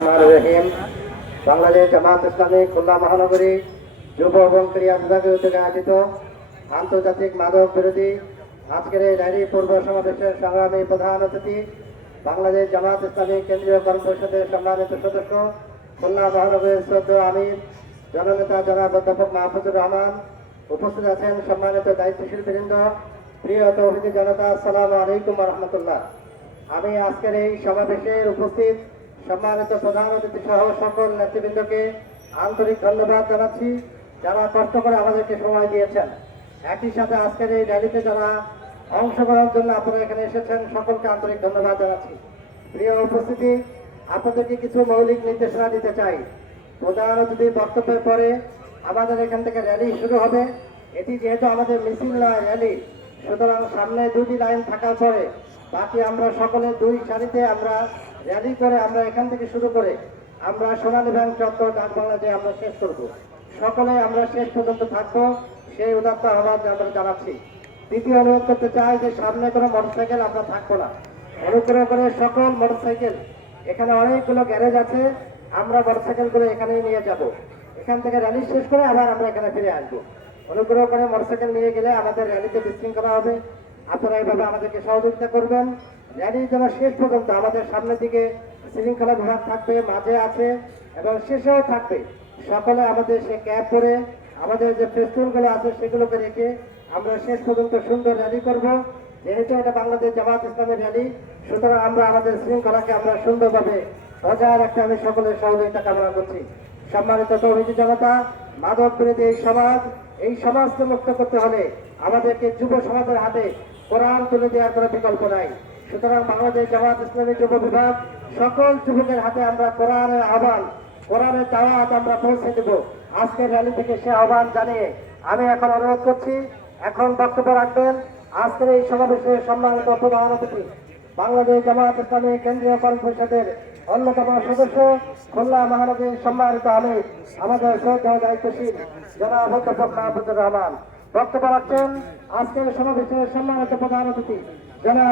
রহিম বাংলাদেশ জামাত ইসলামী খুলনা মহানগরী যুব এবং ক্রীড়া বিভাগের উদ্যোগে আয়োজিত আন্তর্জাতিক মাদক বিরোধী আজকের এই র্যালি পূর্ব সমাবেশের সংগ্রামী প্রধান অতিথি বাংলাদেশ জামাত ইসলামী কেন্দ্রীয় কর্ম পরিষদের সম্মানিত সদস্য খুলনা মহানগরীর শ্রদ্ধেয় আমির জননেতা জনাব অধ্যাপক মাহফুজুর রহমান, উপস্থিত আছেন সম্মানিত দায়িত্বশীল বৃন্দ, প্রিয় তৌহিদি জনতা, আসসালামু আলাইকুম ওয়া রাহমাতুল্লাহ। আমি আজকের এই সমাবেশের উপস্থিত সম্মানিত প্রধান অতিথি সহ সকল নেতৃবৃন্দকে আন্তরিক ধন্যবাদ জানাচ্ছি, যারা কষ্ট করে আমাদেরকে সময় দিয়েছেন। একই সাথে আজকের এই র্যালিতে যারা অংশগ্রহণের জন্য আপনারা এখানে এসেছেন, সকলকে আন্তরিক ধন্যবাদ জানাচ্ছি। প্রিয় উপস্থিতি, আপনাদেরকে কিছু মৌলিক নির্দেশনা দিতে চাই। প্রধান অতিথির বক্তব্যের পরে আমাদের এখান থেকে র্যালি শুরু হবে। এটি যেহেতু আমাদের মিছিল নয়, র্যালি, সুতরাং সামনে দুটি লাইন থাকার পরে বাকি আমরা সকলে দুই সারিতে আমরা র্যালি করে আমরা এখান থেকে শুরু করে আমরা সোনালী ব্যাংক চত্বর ডাকবাংলাতে আমরা শেষ করব। সকলে আমরা শেষ পর্যন্ত থাকবো, সেই উদাত্ত আহ্বান আমরা জানাচ্ছি। দ্বিতীয় অনুরোধ করতে চাই যে সামনে কোনো মোটরসাইকেল আমরা থাকবো না। অনুগ্রহ করে সকল মোটরসাইকেল, এখানে অনেকগুলো গ্যারেজ আছে, আমরা মোটরসাইকেলগুলো এখানেই নিয়ে যাব। এখান থেকে র্যালি শেষ করে আবার আমরা এখানে ফিরে আসবো। অনুগ্রহ করে মোটরসাইকেল নিয়ে গেলে আমাদের র্যালিতে বিশৃঙ্খলা হবে। আপনারা এইভাবে আমাদেরকে সহযোগিতা করবেন। র্যালির জন্য শেষ পর্যন্ত আমাদের সামনের দিকে শৃঙ্খলা বিভাগ থাকবে, মাঝে আছে এবং শেষেও থাকবে। সকলে আমাদের সে ক্যাপ পরে আমাদের যে ফেস্টুনগুলো আছে সেগুলোকে রেখে আমরা শেষ পর্যন্ত সুন্দর র্যালি করব। যেহেতু এটা বাংলাদেশ জামাত ইসলামের র্যালি, সুতরাং আমরা আমাদের শৃঙ্খলাকে আমরা সুন্দরভাবে বজায় রাখতে আমি সকলের সহযোগিতা কামনা করছি। সম্মানিত তৌহিদি জনতা, মাদক বিরোধী এই সমাজকে মুক্ত করতে হলে আমাদেরকে যুব সমাজের হাতে কোরআন তুলে দেওয়ার কোনো বিকল্প নাই। সুতরাং বাংলাদেশ জামাত ইসলামী যুব বিভাগ সকল যুবকের হাতে আমরা কোরআনের আহ্বান, কোরআনের দাওয়াত আমরা পৌঁছে দেব। আজকের র্যালি থেকে সে আহ্বান জানিয়ে আমি এখন অনুরোধ করছি, এখন বক্তব্য রাখবেন আজকের এই সমাবেশের সম্মানিত প্রধান অতিথি বাংলাদেশ জামাত ইসলামী কেন্দ্রীয় কর্ম পরিষদের অন্যতম সদস্য খুলনা মহানগরীর সম্মানিত আমির আমাদের শ্রদ্ধেয় দায়িত্বশীল জনাব অধ্যাপক মাহফুজুর রহমান বক্তব্য রাখছেন। আজকের সমাবেশের সম্মানিত প্রধান অতিথি জনাব